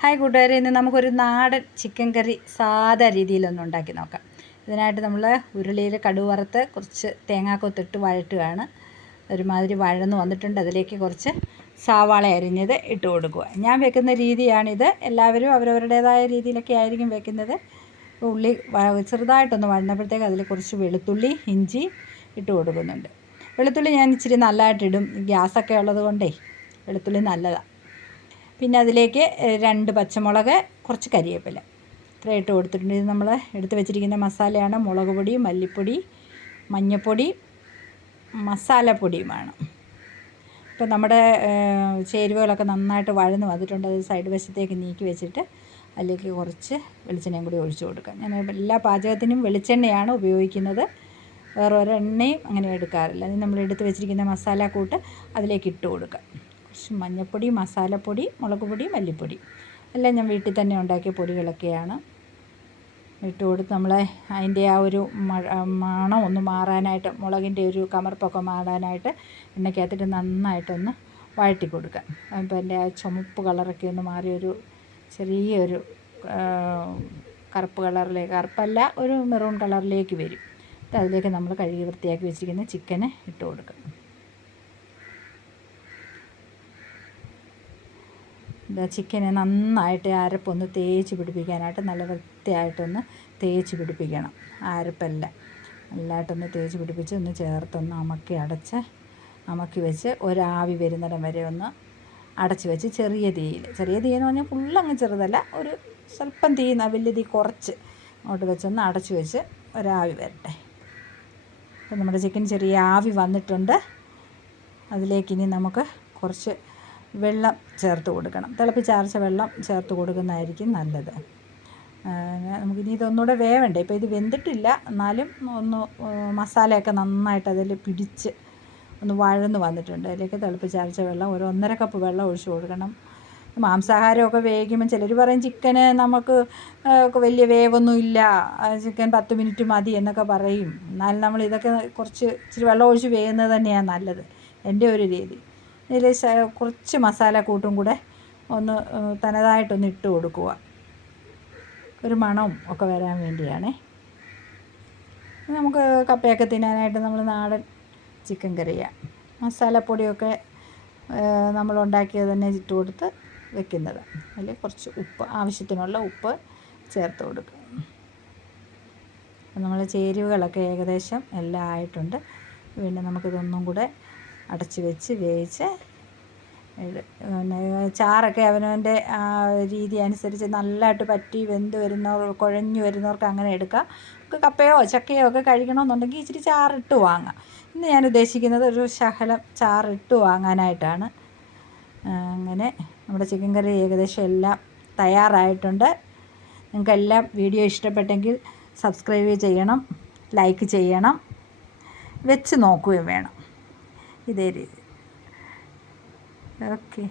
Hi കൂട്ടുകാരെ ഇന്ന് നമുക്കൊരു നാടൻ ചിക്കൻ കറി സാധാ രീതിയിലൊന്നും ഉണ്ടാക്കി നോക്കാം. ഇതിനായിട്ട് നമ്മൾ ഉരുളിയിൽ കടുവ് വറുത്ത് കുറച്ച് തേങ്ങാക്കൊത്തിട്ട് വഴറ്റുകയാണ്. ഒരുമാതിരി വഴന്ന് വന്നിട്ടുണ്ട്. അതിലേക്ക് കുറച്ച് സവാള അരിഞ്ഞത് ഇട്ട് കൊടുക്കുക. ഞാൻ വെക്കുന്ന രീതിയാണിത്. എല്ലാവരും അവരവരുടേതായ രീതിയിലൊക്കെ ആയിരിക്കും വെക്കുന്നത്. ഉള്ളി ചെറുതായിട്ടൊന്ന് വഴന്നപ്പോഴത്തേക്ക് അതിൽ കുറച്ച് വെളുത്തുള്ളി ഇഞ്ചി ഇട്ട് കൊടുക്കുന്നുണ്ട്. വെളുത്തുള്ളി ഞാൻ ഇച്ചിരി നല്ലതായിട്ടിടും ഗ്യാസൊക്കെ ഉള്ളത് കൊണ്ടേ വെളുത്തുള്ളി നല്ലതാണ് പിന്നെ അതിലേക്ക് രണ്ട് പച്ചമുളക് കുറച്ച് കരിവേപ്പില ഇത്ര ഇട്ട് കൊടുത്തിട്ടുണ്ട്. ഇത് നമ്മൾ എടുത്ത് വെച്ചിരിക്കുന്ന മസാലയാണ്. മുളക് പൊടി മല്ലിപ്പൊടി മഞ്ഞൾപ്പൊടി മസാലപ്പൊടിയുമാണ് ഇപ്പം നമ്മുടെ ചേരുവകളൊക്കെ നന്നായിട്ട് വഴന്ന് വന്നിട്ടുണ്ട്. അത് സൈഡ് വശത്തേക്ക് നീക്കി വെച്ചിട്ട് അതിലേക്ക് കുറച്ച് വെളിച്ചെണ്ണയും കൂടി ഒഴിച്ചു കൊടുക്കാം. ഞാൻ എല്ലാ പാചകത്തിനും വെളിച്ചെണ്ണയാണ് ഉപയോഗിക്കുന്നത്. വേറെ ഒരെണ്ണയും അങ്ങനെ എടുക്കാറില്ല. അത് നമ്മൾ എടുത്ത് വെച്ചിരിക്കുന്ന മസാല കൂട്ട് അതിലേക്ക് ഇട്ട് കൊടുക്കാം. കുറച്ച് മഞ്ഞൾപ്പൊടി മസാലപ്പൊടി മുളക് പൊടി മല്ലിപ്പൊടി. എല്ലാം ഞാൻ വീട്ടിൽ തന്നെ ഉണ്ടാക്കിയ പൊടികളൊക്കെയാണ്. ഇട്ട് കൊടുത്ത് നമ്മൾ അതിന്റെ ആ ഒരു മണം ഒന്ന് മാറാനായിട്ട് മുളകിന്റെ ഒരു കമർപ്പൊക്കെ മാറാനായിട്ട് എണ്ണയ്ക്കകത്തിട്ട് നന്നായിട്ടൊന്ന് വഴറ്റി കൊടുക്കുക. അപ്പോൾ എന്റെ ആ ചുമപ്പ് കളറൊക്കെ ഒന്ന് മാറിയൊരു ചെറിയൊരു കറുപ്പ് കളറിലേക്ക് കറുപ്പല്ല ഒരു മെറൂൺ കളറിലേക്ക് വരും. അതിലേക്ക് നമ്മൾ കഴുകി വൃത്തിയാക്കി വെച്ചിരിക്കുന്ന ചിക്കനെ ഇട്ട് കൊടുക്കുക. ചിക്കനെ നന്നായിട്ട് അരപ്പൊന്ന് തേച്ച് പിടിപ്പിക്കാനായിട്ട് നല്ല വൃത്തിയായിട്ടൊന്ന് തേച്ച് പിടിപ്പിക്കണം. അരപ്പെല്ലാം. നല്ലതായിട്ടൊന്ന് തേച്ച് പിടിപ്പിച്ച് ഒന്ന് ചേർത്തൊന്ന് അമക്കി അടച്ച് അമക്കി വെച്ച് ഒരാവി വരുന്നിടം വരെ ഒന്ന് അടച്ച് വെച്ച് ചെറിയ തീയിൽ. ചെറിയ തീ എന്ന് പറഞ്ഞാൽ ഫുള്ളങ്ങ് ചെറുതല്ല. ഒരു സ്വല്പം തീ വലിയ തീ കുറച്ച് അങ്ങോട്ട് വെച്ചൊന്ന് അടച്ച് വെച്ച് ഒരാവി വരട്ടെ. അപ്പം നമ്മുടെ ചിക്കൻ ചെറിയ ആവി വന്നിട്ടുണ്ട്. അതിലേക്കിനി നമുക്ക് കുറച്ച് വെള്ളം ചേർത്ത് കൊടുക്കണം. തിളപ്പിച്ചാർച്ച വെള്ളം ചേർത്ത് കൊടുക്കുന്നതായിരിക്കും നല്ലത്. നമുക്കിനി ഇതൊന്നുകൂടെ വേവണ്ടേ? ഇപ്പോൾ ഇത് വെന്തിട്ടില്ല. എന്നാലും ഒന്ന് മസാലയൊക്കെ നന്നായിട്ട് അതിൽ പിടിച്ച് ഒന്ന് വഴന്ന് വന്നിട്ടുണ്ട്. അതിലേക്ക് തിളപ്പിച്ചാർച്ച വെള്ളം ഒരു ഒന്നര കപ്പ് വെള്ളം ഒഴിച്ച് കൊടുക്കണം. മാംസാഹാരമൊക്കെ വേവിക്കുമ്പോൾ ചിലർ പറയും ചിക്കന് നമുക്ക് വലിയ വേവൊന്നുമില്ല. ചിക്കൻ പത്ത് മിനിറ്റ് മതി എന്നൊക്കെ പറയും. എന്നാലും നമ്മൾ ഇതൊക്കെ കുറച്ച് ഇച്ചിരി വെള്ളം ഒഴിച്ച് വേവുന്നത് തന്നെയാണ് നല്ലത്. എന്റെ ഒരു രീതി. ഇതിൽ കുറച്ച് മസാല കൂട്ടും കൂടെ ഒന്ന് തനതായിട്ടൊന്ന് ഇട്ട് കൊടുക്കുക. ഒരു മണവും ഒക്കെ വരാൻ വേണ്ടിയാണേ. നമുക്ക് കപ്പയൊക്കെ തിന്നാനായിട്ട് നമ്മൾ നാടൻ ചിക്കൻ കറിയാണ് മസാലപ്പൊടിയൊക്കെ നമ്മൾ ഉണ്ടാക്കിയത് തന്നെ ഇട്ട് കൊടുത്ത് വെക്കുന്നത്. അതിൽ കുറച്ച് ഉപ്പ് ആവശ്യത്തിനുള്ള ഉപ്പ് ചേർത്ത് കൊടുക്കുക. നമ്മൾ ചേരുവകളൊക്കെ ഏകദേശം എല്ലാം ആയിട്ടുണ്ട്. പിന്നെ നമുക്കിതൊന്നും കൂടെ അടച്ച് വെച്ച് വേവിച്ച് പിന്നെ ചാറൊക്കെ അവനവന്റെ രീതി അനുസരിച്ച് നല്ലതായിട്ട് പറ്റി വെന്ത് വരുന്നവർ കുഴഞ്ഞു വരുന്നവർക്ക് അങ്ങനെ എടുക്കാം. നമുക്ക് കപ്പയോ ചക്കയോ ഒക്കെ കഴിക്കണമെന്നുണ്ടെങ്കിൽ ഇച്ചിരി ചാറിട്ട് വാങ്ങാം. ഇന്ന് ഞാൻ ഉദ്ദേശിക്കുന്നത് ഒരു ശകലം ചാറിട്ട് വാങ്ങാനായിട്ടാണ്. അങ്ങനെ നമ്മുടെ ചിക്കൻ കറി ഏകദേശം എല്ലാം തയ്യാറായിട്ടുണ്ട്. നിങ്ങൾക്കെല്ലാം വീഡിയോ ഇഷ്ടപ്പെട്ടെങ്കിൽ സബ്സ്ക്രൈബ് ചെയ്യണം ലൈക്ക് ചെയ്യണം വെച്ച് നോക്കുകയും വേണം. ഇതേ രീതി ഓക്കെ